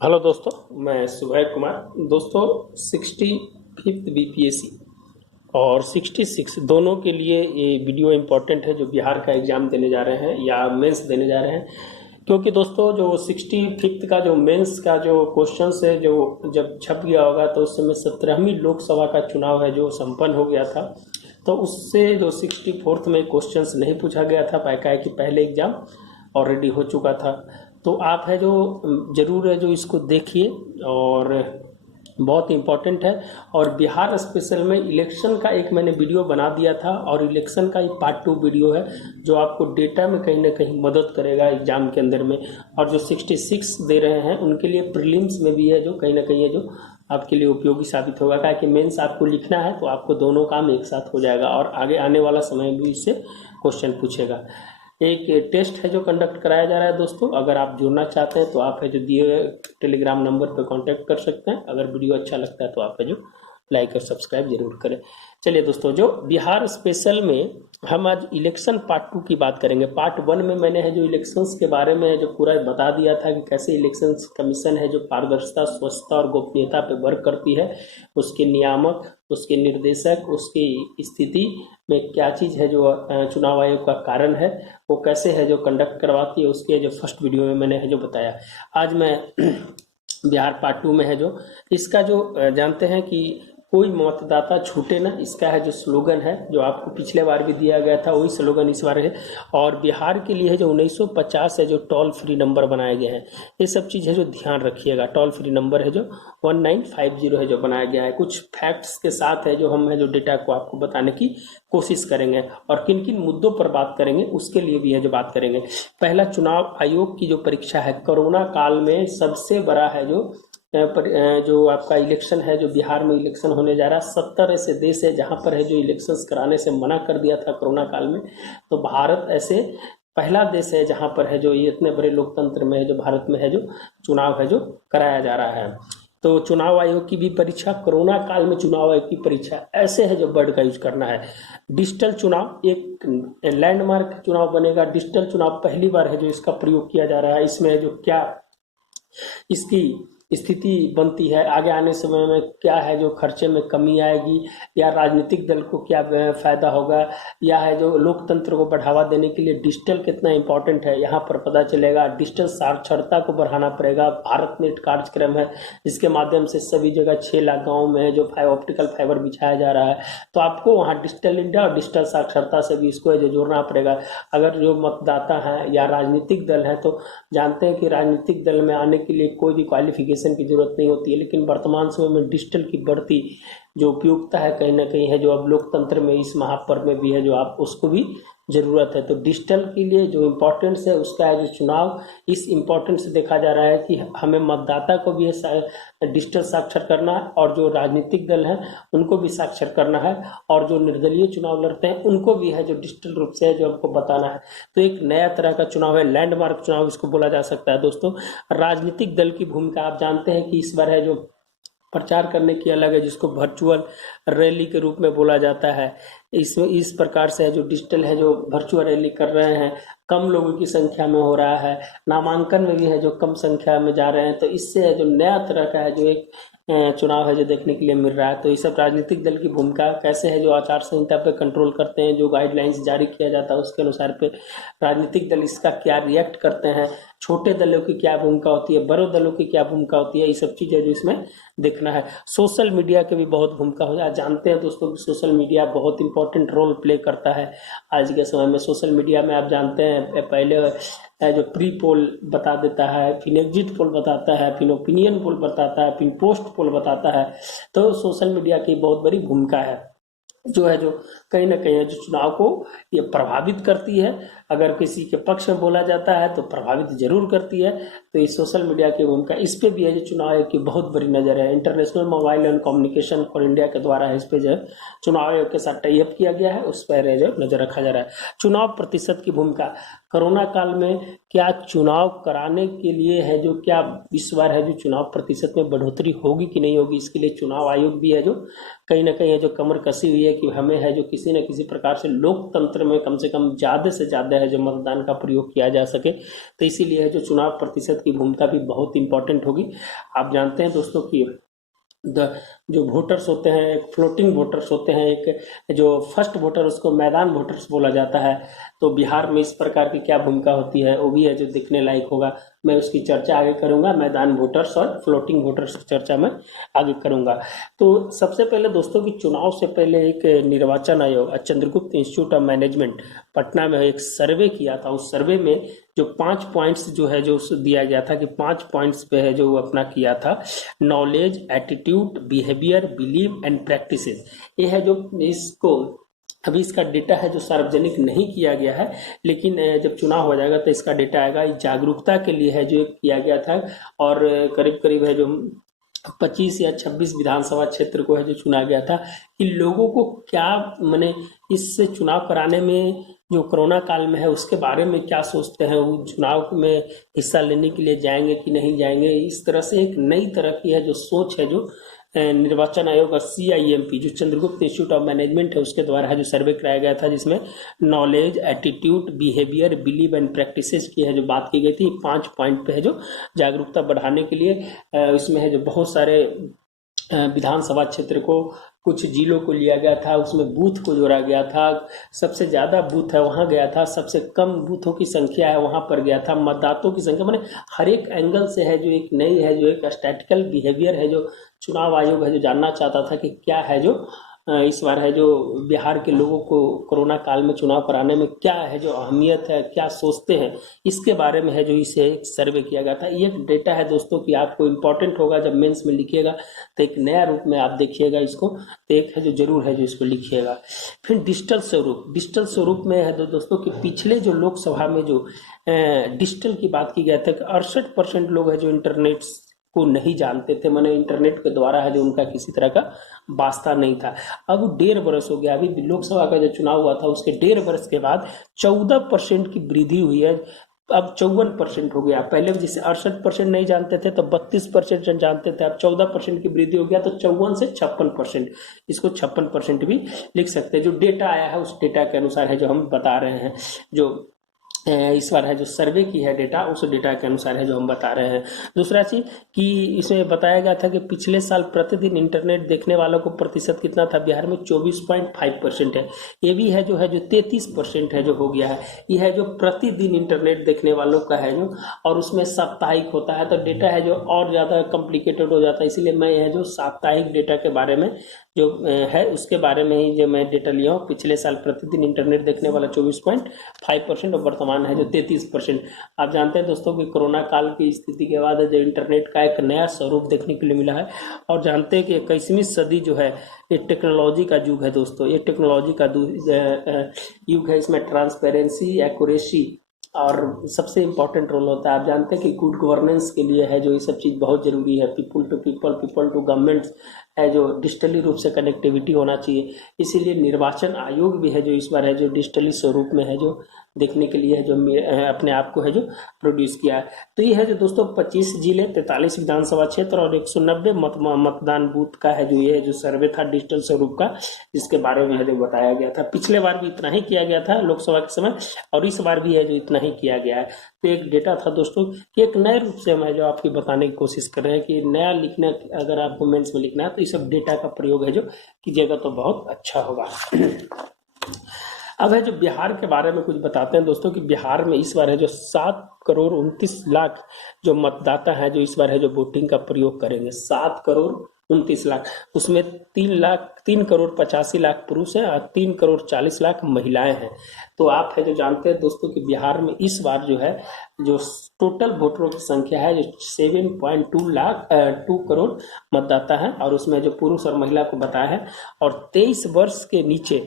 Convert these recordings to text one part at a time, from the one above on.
Hello दोस्तों, मैं सुबह कुमार। दोस्तों, 65th बीपीएससी और 66 दोनों के लिए ये वीडियो इम्पोर्टेंट है जो बिहार का एग्ज़ाम देने जा रहे हैं या मेंस देने जा रहे हैं। क्योंकि दोस्तों जो 65th का जो मेंस का जो क्वेश्चंस है जो जब छप गया होगा तो उस समय 17वीं लोकसभा का चुनाव है जो संपन्न हो गया था। तो उससे जो 64th में क्वेश्चंस नहीं पूछा गया था, क्या है कि पहले एग्ज़ाम ऑलरेडी हो चुका था। तो आप है जो ज़रूर है जो इसको देखिए और बहुत इम्पोर्टेंट है। और बिहार स्पेशल में इलेक्शन का एक मैंने वीडियो बना दिया था और इलेक्शन का एक पार्ट 2 वीडियो है जो आपको डेटा में कहीं ना कहीं मदद करेगा एग्जाम के अंदर में। और जो 66 दे रहे हैं उनके लिए प्रीलिम्स में भी है जो कहीं ना कहीं है जो आपके लिए उपयोगी साबित होगा। क्या कि मेंस आपको लिखना है तो आपको दोनों काम एक साथ हो जाएगा और आगे आने वाला समय भी इससे क्वेश्चन पूछेगा। एक टेस्ट है जो कंडक्ट कराया जा रहा है दोस्तों। अगर आप जुड़ना चाहते हैं तो आप है जो दिए हुए टेलीग्राम नंबर पर कांटेक्ट कर सकते हैं। अगर वीडियो अच्छा लगता है तो आप है जो लाइक और सब्सक्राइब जरूर करें। चलिए दोस्तों, जो बिहार स्पेशल में हम आज इलेक्शन पार्ट 2 की बात करेंगे। पार्ट 1 में मैंने है जो इलेक्शंस के बारे में जो पूरा बता दिया था कि कैसे इलेक्शंस कमीशन है जो पारदर्शिता, स्वच्छता और गोपनीयता पे वर्क करती है, उसके नियामक, उसके निर्देशक, उसकी स्थिति में क्या चीज़ है जो चुनाव आयोग का कारण है, वो कैसे है जो कंडक्ट करवाती है, उसके जो फर्स्ट वीडियो में मैंने है जो बताया। आज मैं बिहार पार्ट 2 में है जो इसका जो जानते हैं कि कोई मतदाता छूटे ना, इसका है जो स्लोगन है जो आपको पिछले बार भी दिया गया था, वही स्लोगन इस बार है। और बिहार के लिए है जो 1950 है जो टोल फ्री नंबर बनाए गए हैं। ये सब चीज़ है जो ध्यान रखिएगा। टोल फ्री नंबर है जो 1950 है जो बनाया गया है। कुछ फैक्ट्स के साथ है जो हम है जो डेटा को आपको बताने की कोशिश करेंगे और किन किन मुद्दों पर बात करेंगे उसके लिए भी है जो बात करेंगे। पहला, चुनाव आयोग की जो परीक्षा है कोरोना काल में सबसे बड़ा है जो आपका इलेक्शन है जो बिहार में इलेक्शन होने जा रहा है। 70 ऐसे देश है जहां पर है जो इलेक्शंस कराने से मना कर दिया था कोरोना काल में। तो भारत ऐसे पहला देश है जहां पर है जो ये इतने बड़े लोकतंत्र में है जो भारत में है जो चुनाव है जो कराया जा रहा है। तो चुनाव आयोग की भी परीक्षा, कोरोना काल में चुनाव आयोग की परीक्षा ऐसे है जो वर्ड का यूज करना है। डिजिटल चुनाव एक लैंडमार्क चुनाव बनेगा। डिजिटल चुनाव पहली बार है जो इसका प्रयोग किया जा रहा है। इसमें जो क्या इसकी स्थिति बनती है, आगे आने समय में क्या है जो खर्चे में कमी आएगी, या राजनीतिक दल को क्या फायदा होगा, या है जो लोकतंत्र को बढ़ावा देने के लिए डिजिटल कितना इंपॉर्टेंट है, यहाँ पर पता चलेगा। डिजिटल साक्षरता को बढ़ाना पड़ेगा। भारत नेट कार्यक्रम है जिसके माध्यम से सभी जगह 6 लाख गाँव में जो ऑप्टिकल फाइबर बिछाया जा रहा है। तो आपको वहाँ डिजिटल इंडिया और डिजिटल साक्षरता से भी इसको जो जोड़ना पड़ेगा। अगर जो मतदाता है या राजनीतिक दल है तो जानते हैं कि राजनीतिक दल में आने के लिए कोई भी क्वालिफिकेशन की जरूरत नहीं होती है, लेकिन वर्तमान समय में डिजिटल की बढ़ती जो उपयोगिता है कहीं ना कहीं है जो अब लोकतंत्र में इस महापर्व में भी है जो आप उसको भी जरूरत है। तो डिजिटल के लिए जो इम्पोर्टेंस है उसका है जो चुनाव, इस इम्पोर्टेंस से देखा जा रहा है कि हमें मतदाता को भी डिजिटल साक्षर करना है और जो राजनीतिक दल है उनको भी साक्षर करना है और जो निर्दलीय चुनाव लड़ते हैं उनको भी है जो डिजिटल रूप से है जो हमको बताना है। तो एक नया तरह का चुनाव है, लैंडमार्क चुनाव इसको बोला जा सकता है। दोस्तों, राजनीतिक दल की भूमिका आप जानते हैं कि इस बार है जो प्रचार करने की अलग है, जिसको वर्चुअल रैली के रूप में बोला जाता है। इसमें इस प्रकार से है जो डिजिटल है जो वर्चुअल रैली कर रहे हैं, कम लोगों की संख्या में हो रहा है। नामांकन में भी है जो कम संख्या में जा रहे हैं। तो इससे है जो नया तरह का है जो एक चुनाव है जो देखने के लिए मिल रहा है। तो ये सब राजनीतिक दल की भूमिका कैसे है जो आचार संहिता पे कंट्रोल करते हैं, जो गाइडलाइंस जारी किया जाता है उसके अनुसार पे राजनीतिक दल इसका क्या रिएक्ट करते हैं, छोटे दलों की क्या भूमिका होती है, बड़े दलों की क्या भूमिका होती है, ये सब चीज़ें जो इसमें देखना है। सोशल मीडिया की भी बहुत भूमिका हो जाए। जानते हैं दोस्तों कि सोशल मीडिया बहुत इंपॉर्टेंट रोल प्ले करता है आज के समय में। सोशल मीडिया में आप जानते हैं पहले जो प्री पोल बता देता है, फिर एग्जिट पोल बताता है, फिर ओपिनियन पोल बताता है, फिर पोस्ट पोल बताता है। तो सोशल मीडिया की बहुत बड़ी भूमिका है जो है जो कहीं ना कहीं जो चुनाव को ये प्रभावित करती है। अगर किसी के पक्ष में बोला जाता है तो प्रभावित जरूर करती है। तो ये सोशल मीडिया की भूमिका इस पे भी है जो चुनाव आयोग की बहुत बड़ी नज़र है। International mobile and communication for India के द्वारा है इस पे जो चुनाव आयोग के साथ टाई अप किया गया है, उस पर जो नजर रखा जा रहा है। चुनाव प्रतिशत की भूमिका, कोरोना काल में क्या चुनाव कराने के लिए है जो क्या इस बार है जो चुनाव प्रतिशत में बढ़ोतरी होगी कि नहीं होगी, इसके लिए चुनाव आयोग भी है जो कहीं ना कहीं है जो कमर कसी हुई है कि हमें है जो किसी न किसी प्रकार से लोकतंत्र में कम से कम ज़्यादा से ज़्यादा है जो मतदान का प्रयोग किया जा सके। तो इसीलिए है जो चुनाव प्रतिशत की भूमिका भी बहुत इंपॉर्टेंट होगी। आप जानते हैं दोस्तों कि जो वोटर्स होते हैं, एक फ्लोटिंग वोटर्स होते हैं, एक जो फर्स्ट वोटर उसको मैदान वोटर्स बोला जाता है। तो बिहार में इस प्रकार की क्या भूमिका होती है वो भी है जो देखने लायक होगा। मैं उसकी चर्चा आगे करूंगा, मैदान वोटर्स और फ्लोटिंग वोटर्स की चर्चा मैं आगे करूंगा। तो सबसे पहले दोस्तों की चुनाव से पहले एक निर्वाचन आयोग Chandragupta institute of management Patna में एक सर्वे किया था। उस सर्वे में जो 5 पॉइंट्स जो है जो दिया गया था कि 5 पॉइंट्स पे है जो वो अपना किया था, knowledge, attitude, behaviour, believe and practices. ये है जो इसको अभी इसका डेटा है जो सार्वजनिक नहीं किया गया है, लेकिन जब चुनाव हो जाएगा तो इसका डेटा आएगा। जागरूकता के लिए है जो किया गया था और करीब करीब है जो 25 या 26 विधानसभा क्षेत्र को है जो चुना गया था कि लोगों को क्या माने इससे चुनाव कराने में जो कोरोना काल में है उसके बारे में क्या सोचते हैं, वो चुनाव में हिस्सा लेने के लिए जाएंगे कि नहीं जाएंगे। इस तरह से एक नई तरह की है जो सोच है जो निर्वाचन आयोग और CIMP जो चंद्रगुप्त इंस्टीट्यूट ऑफ मैनेजमेंट है उसके द्वारा है जो सर्वे कराया गया था, जिसमें knowledge, attitude, behaviour, believe and practices की है जो बात की गई थी। 5 पॉइंट पे है जो जागरूकता बढ़ाने के लिए इसमें है जो बहुत सारे विधानसभा क्षेत्र को, कुछ जिलों को लिया गया था, उसमें बूथ को जोड़ा गया था। सबसे ज़्यादा बूथ है वहाँ गया था, सबसे कम बूथों की संख्या है वहाँ पर गया था। मतदाताओं की संख्या मैंने हर एक एंगल से है जो एक नई है जो एक स्टैटिकल बिहेवियर है जो चुनाव आयोग है जो जानना चाहता था कि क्या है जो इस बार है जो बिहार के लोगों को कोरोना काल में चुनाव कराने में क्या है जो अहमियत है, क्या सोचते हैं, इसके बारे में है जो इसे एक सर्वे किया गया था। ये एक डेटा है दोस्तों कि आपको इम्पोर्टेंट होगा जब मेंस में लिखिएगा तो एक नया रूप में आप देखिएगा इसको, तो एक है जो जरूर है जो इसको लिखिएगा। फिर डिजिटल स्वरूप में है दोस्तों कि पिछले जो लोकसभा में जो डिजिटल की बात की गया था कि 68% लोग है जो इंटरनेट को नहीं जानते थे, माने इंटरनेट के द्वारा है जो उनका किसी तरह का वास्ता नहीं था। अब 1.5 वर्ष हो गया, अभी लोकसभा का जो चुनाव हुआ था उसके 1.5 वर्ष के बाद 14% की वृद्धि हुई है, अब 54% हो गया। पहले जैसे 68% नहीं जानते थे तो 32% जानते थे, अब 14% की वृद्धि हो गया तो 54 से 56%, इसको 56% भी लिख सकते हैं। जो डेटा आया है उस डेटा के अनुसार है जो हम बता रहे हैं, जो इस बार है जो सर्वे की है डेटा, उस डेटा के अनुसार है जो हम बता रहे हैं। दूसरा चीज कि इसमें बताया गया था कि पिछले साल प्रतिदिन इंटरनेट देखने वालों को प्रतिशत कितना था, बिहार में 24.5% है। ये भी है जो 33% है जो हो गया है। यह है जो प्रतिदिन इंटरनेट देखने वालों का है जो, और उसमें साप्ताहिक होता है तो डेटा है जो और ज़्यादा कॉम्प्लिकेटेड हो जाता है, इसीलिए मैं यह जो साप्ताहिक डेटा के बारे में जो है उसके बारे में ही जो मैं डेटा लिया हूँ। पिछले साल प्रतिदिन इंटरनेट देखने वाला 24.5% और वर्तमान है जो 33%। आप जानते हैं दोस्तों कि कोरोना काल की स्थिति के बाद जो इंटरनेट का एक नया स्वरूप देखने के लिए मिला है, और जानते हैं कि 21वीं सदी जो है ये टेक्नोलॉजी का युग है दोस्तों, ये टेक्नोलॉजी का युग है। इसमें ट्रांसपेरेंसी, एक्यूरेसी और सबसे इम्पोर्टेंट रोल होता है। आप जानते हैं कि गुड गवर्नेंस के लिए है जो ये सब चीज़ बहुत जरूरी है। People to people, people to governments है जो डिजिटली रूप से कनेक्टिविटी होना चाहिए, इसीलिए निर्वाचन आयोग भी है जो इस बार है जो डिजिटली स्वरूप में है जो देखने के लिए है जो अपने आप को है जो प्रोड्यूस किया है। तो ये है जो दोस्तों 25 जिले, 43 विधानसभा क्षेत्र और 190 मतदान बूथ का है जो ये जो सर्वे था डिजिटल स्वरूप का, जिसके बारे में है जो बताया गया था। पिछले बार भी इतना ही किया गया था लोकसभा के समय, और इस बार भी है जो इतना ही किया गया है। तो एक डेटा था दोस्तों कि एक नए रूप से मैं जो आपकी बताने की कोशिश कर रहे हैं कि नया लिखना, अगर आपको मेंस में लिखना है तो इस सब डेटा का प्रयोग है जो कीजिएगा तो बहुत अच्छा होगा। अब है जो बिहार के बारे में कुछ बताते हैं दोस्तों कि बिहार में इस बार है जो 7,29,00,000 जो मतदाता है जो इस बार है जो वोटिंग का प्रयोग करेंगे। 7,29,00,000, उसमें 3,85,00,000 पुरुष हैं और 3,40,00,000 महिलाएं हैं। तो आप है जो जानते हैं दोस्तों कि बिहार में इस बार जो है जो टोटल वोटरों की संख्या है जो 7.2 करोड़ मतदाता है, और उसमें जो पुरुष और महिला को बताया है, और 23 वर्ष के नीचे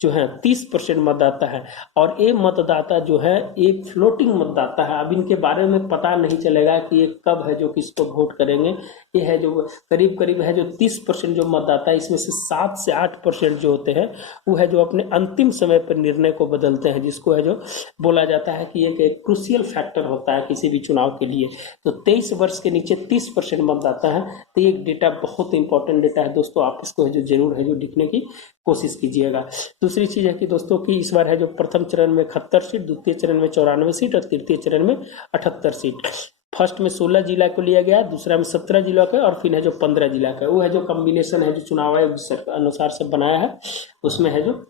जो है 30% मतदाता है, और ये मतदाता जो है एक फ्लोटिंग मतदाता है। अब इनके बारे में पता नहीं चलेगा कि ये कब है जो किसको वोट करेंगे। ये है जो करीब करीब है जो 30% जो मतदाता है, इसमें से 7 से 8% जो होते हैं वो है जो अपने अंतिम समय पर निर्णय को बदलते हैं, जिसको है जो बोला जाता है कि एक क्रूशियल फैक्टर होता है किसी भी चुनाव के लिए। तो 23 वर्ष के नीचे 30% मतदाता है। तो ये डेटा बहुत इंपॉर्टेंट डेटा है दोस्तों, आप इसको है जो जरूर है जो लिखने की कोशिश कीजिएगा। दूसरी चीज है कि दोस्तों की इस बार है जो प्रथम चरण में 71 सीट, द्वितीय चरण में 94 सीट और तृतीय चरण में 78 सीट। फर्स्ट में 16 जिला को लिया गया, दूसरा में 17 जिला का, और फिर है जो 15 जिला का। वो है जो कम्बिनेशन है जो चुनाव आयोग अनुसार से बनाया है। उसमें है जो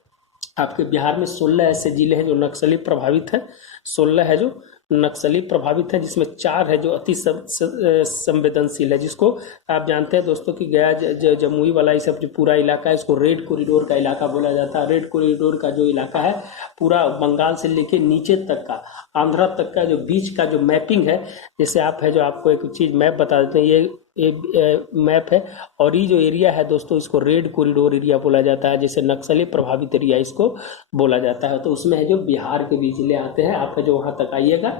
आपके बिहार में 16 ऐसे जिले हैं जो नक्सली प्रभावित है, 16 है जो नक्सली प्रभावित है, जिसमें 4 है जो अति संवेदनशील है, जिसको आप जानते हैं दोस्तों कि गया जमुई वाला ये सब जो पूरा इलाका है इसको रेड कॉरिडोर का इलाका बोला जाता है। रेड कॉरिडोर का जो इलाका है पूरा बंगाल से लेके नीचे तक का, आंध्रा तक का जो बीच का जो मैपिंग है, जैसे आप है जो आपको एक चीज मैप बता देते हैं, ये मैप है, और ये जो एरिया है दोस्तों इसको रेड कॉरिडोर एरिया बोला जाता है, जैसे नक्सली प्रभावित एरिया इसको बोला जाता है। तो उसमें है जो बिहार के भी जिले आते हैं। आप है जो वहाँ तक आइएगा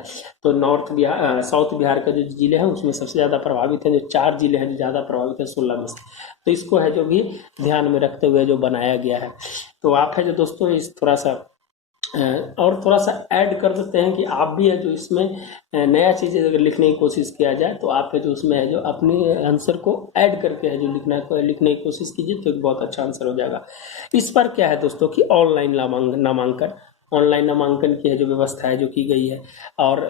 तो नॉर्थ बिहार, साउथ बिहार का जो जिले हैं उसमें सबसे ज़्यादा प्रभावित है, जो 4 जिले हैं जो ज़्यादा प्रभावित है 16 में से। तो इसको है जो भी ध्यान में रखते हुए जो बनाया गया है। तो आप है जो दोस्तों इस थोड़ा सा और थोड़ा सा ऐड कर देते हैं कि आप भी है जो इसमें नया चीज़ अगर लिखने की कोशिश किया जाए तो आप है जो उसमें है जो अपने आंसर को ऐड करके है जो लिखने की कोशिश कीजिए तो एक बहुत अच्छा आंसर हो जाएगा। इस पर क्या है दोस्तों कि ऑनलाइन नामांकन, ऑनलाइन नामांकन की है जो व्यवस्था है जो की गई है, और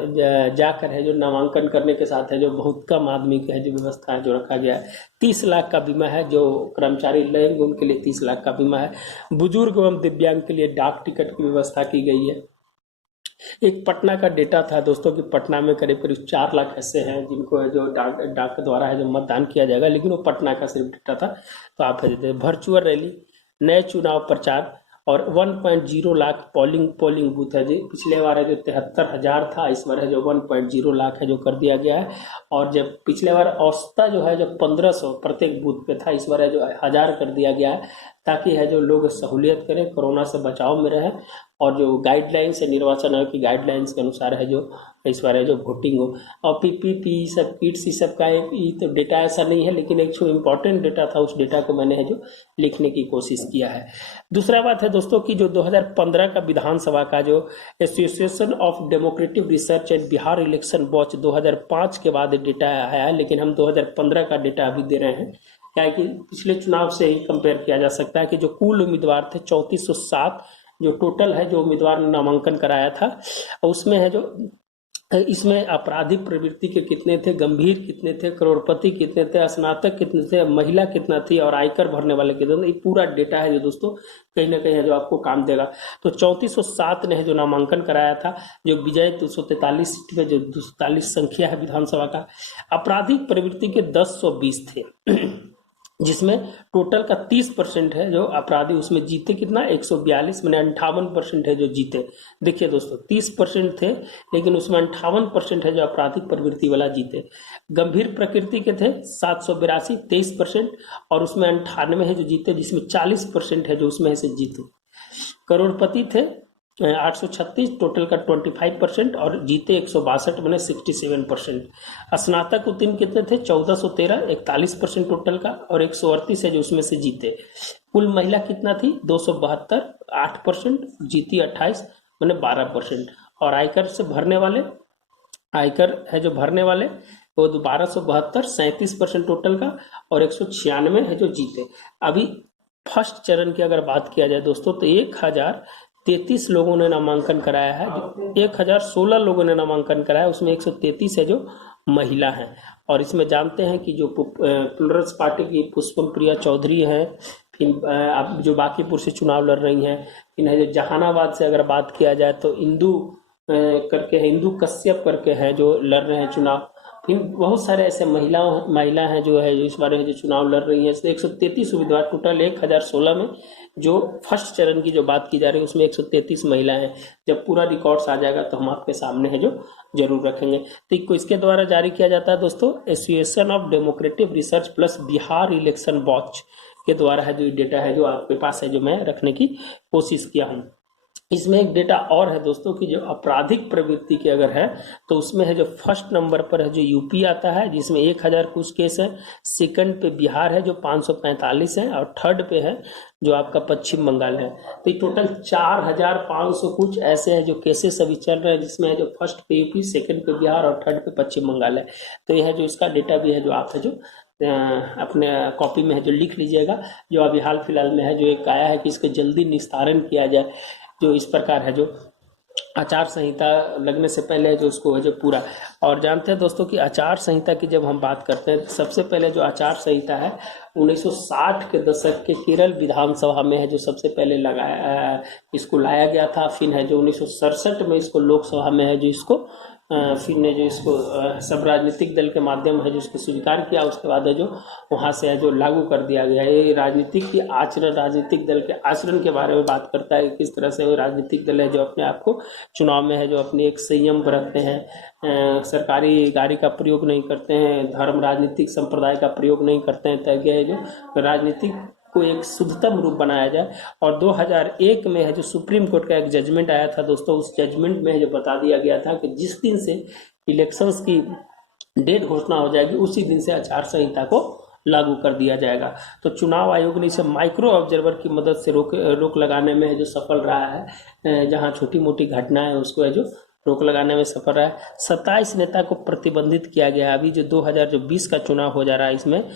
जाकर है जो नामांकन करने के साथ है जो बहुत कम आदमी की है जो व्यवस्था है जो रखा गया है। 30 लाख का बीमा है, जो कर्मचारी रहेंगे उनके लिए 30 लाख का बीमा है। बुजुर्ग एवं दिव्यांग के लिए डाक टिकट की व्यवस्था की गई है। एक पटना का डेटा था दोस्तों कि पटना में करीब करीब 4 लाख ऐसे हैं जिनको है जो डाक द्वारा है जो मतदान किया जाएगा, लेकिन वो पटना का सिर्फ डेटा था। तो आप है वर्चुअल रैली, नए चुनाव प्रचार, और 1.0 लाख पोलिंग बूथ है जी। पिछले बार है जो 73,000 था, इस बार है जो 1.0 लाख है जो कर दिया गया है। और जब पिछले बार औसता जो है जो 1500 प्रत्येक बूथ पे था, इस बार है जो 1000 कर दिया गया है, ताकि है जो लोग सहूलियत करें, कोरोना से बचाव में रहे, और जो गाइडलाइंस है निर्वाचन आयोग की गाइडलाइंस के अनुसार है जो इस बार है जो वोटिंग हो। और पीपीपी सब किट्स इस सब का एक ये तो डेटा ऐसा नहीं है, लेकिन एक जो इम्पोर्टेंट डेटा था उस डेटा को मैंने है जो लिखने की कोशिश किया है। दूसरा बात है दोस्तों कि जो 2015 का विधानसभा का जो association of democratic research and Bihar election watch 2005 के बाद डेटा आया है, लेकिन हम 2015 का डेटा अभी दे रहे हैं, क्या है कि पिछले चुनाव से ही कंपेयर किया जा सकता है कि जो कुल उम्मीदवार थे 3407 जो टोटल है जो उम्मीदवार ने नामांकन कराया था, उसमें है जो इसमें आपराधिक प्रवृत्ति के कितने थे, गंभीर कितने थे, करोड़पति कितने थे, स्नातक कितने थे, महिला कितना थी, और आयकर भरने वाले कितने थे, ये पूरा डेटा है जो दोस्तों कहीं ना कहीं है जो आपको काम देगा। तो 3407 ने है जो नामांकन कराया था, जो विजय 243 सीट में जो 243 संख्या है विधानसभा का। आपराधिक प्रवृत्ति के 1020 थे जिसमें टोटल का 30% है जो अपराधी उसमें जीते, कितना 142 मैंने 58% है जो जीते। देखिए दोस्तों 30% थे लेकिन उसमें 58% है जो आपराधिक प्रवृत्ति वाला जीते। गंभीर प्रकृति के थे 782 23%, और उसमें 98 है जो जीते, जिसमें 40% है जो उसमें है से जीते। करोड़पति थे 836, टोटल का 25%, और जीते 162 मैंने 67%। स्नातक उत्तीर्ण कितने थे 1413, 41% टोटल का, और 138 है जो उसमें से जीते। कुल महिला कितना थी 272, 8%, जीती 28 मैंने 12%। और आयकर से भरने वाले, आयकर है जो भरने वाले वो 1272, 37% टोटल का, और 196 है जो जीते। अभी फर्स्ट चरण की अगर बात किया जाए दोस्तों तो 1033 लोगों ने नामांकन कराया है, 1016 लोगों ने नामांकन कराया, उसमें 133 है जो महिला हैं। और इसमें जानते हैं कि जो प्लूरल्स पार्टी की पुष्पम प्रिया चौधरी हैं, फिर अब जो बांकीपुर से चुनाव लड़ रही हैं, इन्हें जो जहानाबाद से अगर बात किया जाए तो इंदू करके है, इंदू कश्यप करके हैं जो लड़ रहे हैं चुनाव। फिर बहुत सारे ऐसे महिला हैं जो है इस बारे में जो चुनाव लड़ रही है। 133 उम्मीदवार टोटल 1016 में जो फर्स्ट चरण की जो बात की जा रही है उसमें 133 महिला हैं। जब पूरा रिकॉर्ड्स आ जाएगा तो हम आपके सामने है जो जरूर रखेंगे। तो इसके द्वारा जारी किया जाता है दोस्तों association of democratic research plus Bihar election watch के द्वारा है जो डेटा है जो आपके पास है जो मैं रखने की कोशिश किया हूँ। इसमें एक डेटा और है दोस्तों कि जो आपराधिक प्रवृत्ति की अगर है तो उसमें है जो फर्स्ट नंबर पर है जो यूपी आता है जिसमें 1000 कुछ केस है, सेकंड पे बिहार है जो 545 है, और थर्ड पे है जो आपका पश्चिम बंगाल है। तो ये टोटल 4500 कुछ ऐसे है जो केसेस अभी चल रहे हैं, जिसमें है जो फर्स्ट पे यूपी, सेकंड पे बिहार और थर्ड पे पश्चिम बंगाल है। तो यह है जो इसका डेटा भी है जो आप है जो अपने कॉपी में है जो लिख लीजिएगा। जो अभी हाल फिलहाल में है जो एक आया है कि इसके जल्दी निस्तारण किया जाए, जो इस प्रकार है जो आचार संहिता लगने से पहले जो उसको है जो पूरा। और जानते हैं दोस्तों कि आचार संहिता की जब हम बात करते हैं, सबसे पहले जो आचार संहिता है 1960 के दशक के केरल विधानसभा में है जो सबसे पहले लगाया, इसको लाया गया था। फिर है जो 1967 में इसको लोकसभा में है जो इसको फिर ने जो इसको सब राजनीतिक दल के माध्यम है जो इसको स्वीकार किया। उसके बाद है जो वहाँ से है जो लागू कर दिया गया। ये राजनीतिक की आचरण, राजनीतिक दल के आचरण के बारे में बात करता है, किस तरह से वो राजनीतिक दल है जो अपने आप को चुनाव में है जो अपनी एक संयम बरतते हैं, सरकारी गाड़ी का प्रयोग नहीं करते हैं, धर्म राजनीतिक संप्रदाय का प्रयोग नहीं करते हैं, ताकि है जो राजनीतिक को एक शुद्धतम रूप बनाया जाए। और 2001 में है जो सुप्रीम कोर्ट का एक जजमेंट आया था दोस्तों, उस जजमेंट में जो बता दिया गया था कि जिस दिन से इलेक्शंस की डेट घोषणा हो जाएगी उसी दिन से आचार संहिता को लागू कर दिया जाएगा। तो चुनाव आयोग ने इसे माइक्रो ऑब्जर्वर की मदद से रोक लगाने में जो सफल रहा है, जहां छोटी मोटी घटनाएं है उसको है जो रोक लगाने में सफल रहा है। 27 नेता को प्रतिबंधित किया गया है। अभी जो 2020 का चुनाव हो जा रहा है इसमें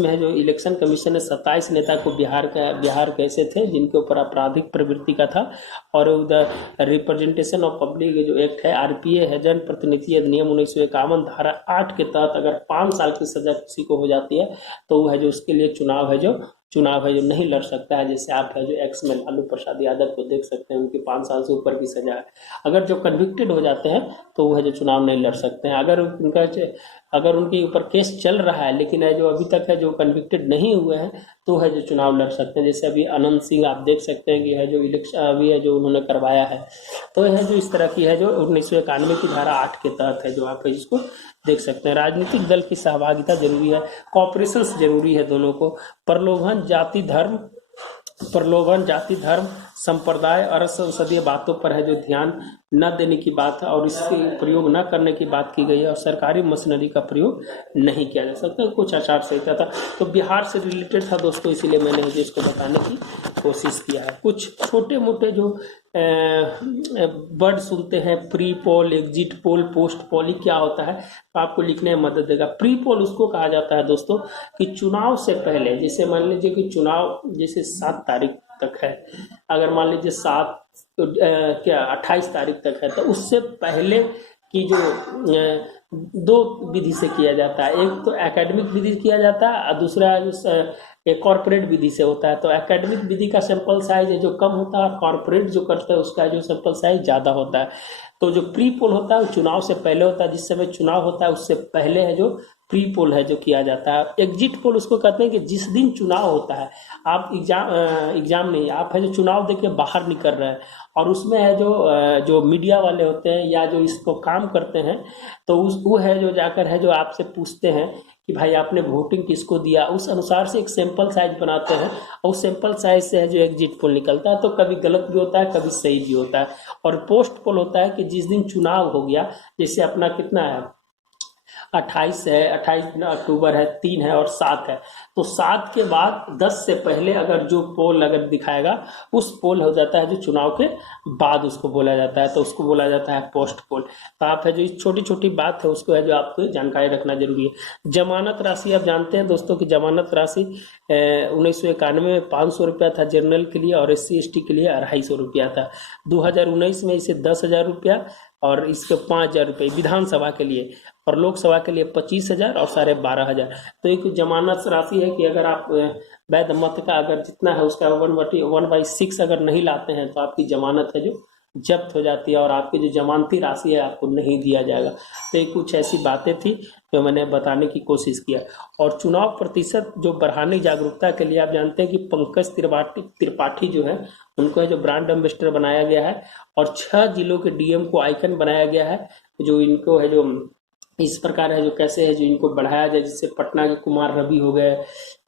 है जो इलेक्शन कमीशन ने 27 नेता को बिहार कैसे थे जिनके ऊपर आपराधिक प्रवृत्ति का था। और द रिप्रेजेंटेशन ऑफ पब्लिक जो एक्ट है, आरपीए है, जन प्रतिनिधि अधिनियम 1951 धारा 8 के तहत अगर 5 साल की सजा किसी को हो जाती है तो वो है जो उसके लिए चुनाव है जो नहीं लड़ सकता है। जैसे आप है जो एक्स में लालू प्रसाद यादव को देख सकते हैं, उनकी 5 साल से ऊपर की सजा है। अगर जो कन्विक्टेड हो जाते हैं तो वो है जो चुनाव नहीं लड़ सकते हैं। अगर उनके ऊपर केस चल रहा है लेकिन है जो अभी तक है जो कन्विक्टेड नहीं हुए हैं तो है जो चुनाव लड़ सकते हैं। जैसे अभी अनंत सिंह आप देख सकते हैं कि है जो इलेक्शन अभी है जो उन्होंने करवाया है। तो है जो इस तरह की है जो 1991 की धारा 8 के तहत है जो आप इसको देख सकते हैं। राजनीतिक दल की सहभागिता जरूरी है, कॉपरेशन जरूरी है दोनों को। प्रलोभन जाति धर्म संप्रदाय और संसदीय बातों पर है जो ध्यान न देने की बात है और इसके प्रयोग न करने की बात की गई है। और सरकारी मशीनरी का प्रयोग नहीं किया जा सकता। कुछ आचार संहिता था तो बिहार से रिलेटेड था दोस्तों, इसीलिए मैंने जो इसको बताने की कोशिश किया है। कुछ छोटे मोटे जो वर्ड सुनते हैं, pre poll, exit poll, post पोल, क्या होता है तो आपको लिखने में मदद देगा। प्री पोल उसको कहा जाता है दोस्तों कि चुनाव से पहले, जैसे मान लीजिए कि चुनाव जैसे 7 तारीख तक है, अगर मान लीजिए 28 तारीख तक है तो उससे पहले की जो 2 विधि से किया जाता है। एक तो एकेडमिक विधि किया जाता है और दूसरा एक कॉर्पोरेट विधि से होता है। तो एकेडमिक विधि का सैंपल साइज है जो कम होता है और कॉर्पोरेट जो करता है उसका जो सैंपल साइज ज़्यादा होता है। तो जो प्री पोल होता है वो चुनाव से पहले होता है, जिस समय चुनाव होता है उससे पहले है जो प्री पोल है जो किया जाता है। एग्जिट पोल उसको कहते हैं कि जिस दिन चुनाव होता है, आप एग्जाम नहीं, आप है जो चुनाव देके बाहर निकल रहे हैं और उसमें है जो मीडिया वाले होते हैं या जो इसको काम करते हैं तो वो है जो जाकर है जो आपसे पूछते हैं कि भाई आपने वोटिंग किसको दिया, उस अनुसार से एक सैंपल साइज बनाते हैं और उस सैंपल साइज से है जो एग्जिट पोल निकलता है। तो कभी गलत भी होता है, कभी सही भी होता है। और पोस्ट पोल होता है कि जिस दिन चुनाव हो गया, जैसे अपना कितना है 28 है, 28 अक्टूबर है, 3 है और 7 है, तो 7 के बाद 10 से पहले अगर जो पोल अगर दिखाएगा उस पोल हो जाता है जो चुनाव के बाद उसको बोला जाता है, तो उसको बोला जाता है पोस्ट पोल। तो आप है जो इस छोटी छोटी बात है उसको है जो आपको जानकारी रखना जरूरी है। जमानत राशि आप जानते हैं दोस्तों की जमानत राशि 1991 में 500 रुपया था जनरल के लिए और SC/ST के लिए 250 रुपया था। 2019 में इसे 10,000 रुपया और इसके 5,000 रुपये विधानसभा के लिए और लोकसभा के लिए 25,000 और 12,500। तो एक जमानत राशि है कि अगर आप वैध मत का अगर जितना है उसका 1/6 अगर नहीं लाते हैं तो आपकी जमानत है जो जब्त हो जाती है और आपकी जो जमानती राशि है आपको नहीं दिया जाएगा। तो ये कुछ ऐसी बातें थी जो मैंने बताने की कोशिश किया। और चुनाव प्रतिशत जो बढ़ाने जागरूकता के लिए आप जानते हैं कि पंकज त्रिपाठी जो है उनको है जो ब्रांड एम्बेसडर बनाया गया है और 6 जिलों के डीएम को आइकन बनाया गया है जो इनको है जो इस प्रकार है जो कैसे है जो इनको बढ़ाया जाए। जैसे पटना के कुमार रवि हो गए,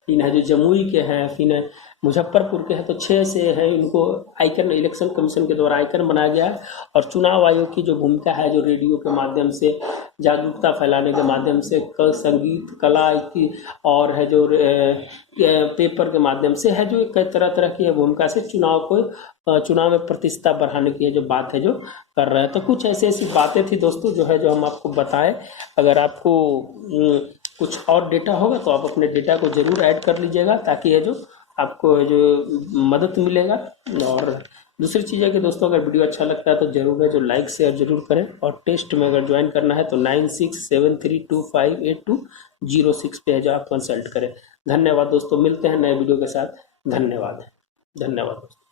फिर है जो जमुई के हैं, फिर मुजफ्फरपुर के हैं, तो 6 से है इनको आइकन इलेक्शन कमीशन के द्वारा आइकन बनाया गया है। और चुनाव आयोग की जो भूमिका है जो रेडियो के माध्यम से जागरूकता फैलाने के माध्यम से संगीत कला की और है जो पेपर के माध्यम से है जो कई तरह की भूमिका से चुनाव में प्रतिष्ठा बढ़ाने की जो बात है जो कर रहे हैं। तो कुछ ऐसी बातें थी दोस्तों जो है जो हम आपको बताएं। अगर आपको कुछ और डेटा होगा तो आप अपने डेटा को जरूर ऐड कर लीजिएगा ताकि ये जो आपको जो मदद मिलेगा। और दूसरी चीज़ है कि दोस्तों अगर वीडियो अच्छा लगता है तो जरूर है जो लाइक शेयर जरूर करें, और टेस्ट में अगर ज्वाइन करना है तो 9673258206 पे है जो आप कंसल्ट करें। धन्यवाद दोस्तों, मिलते हैं नए वीडियो के साथ। धन्यवाद दोस्तों।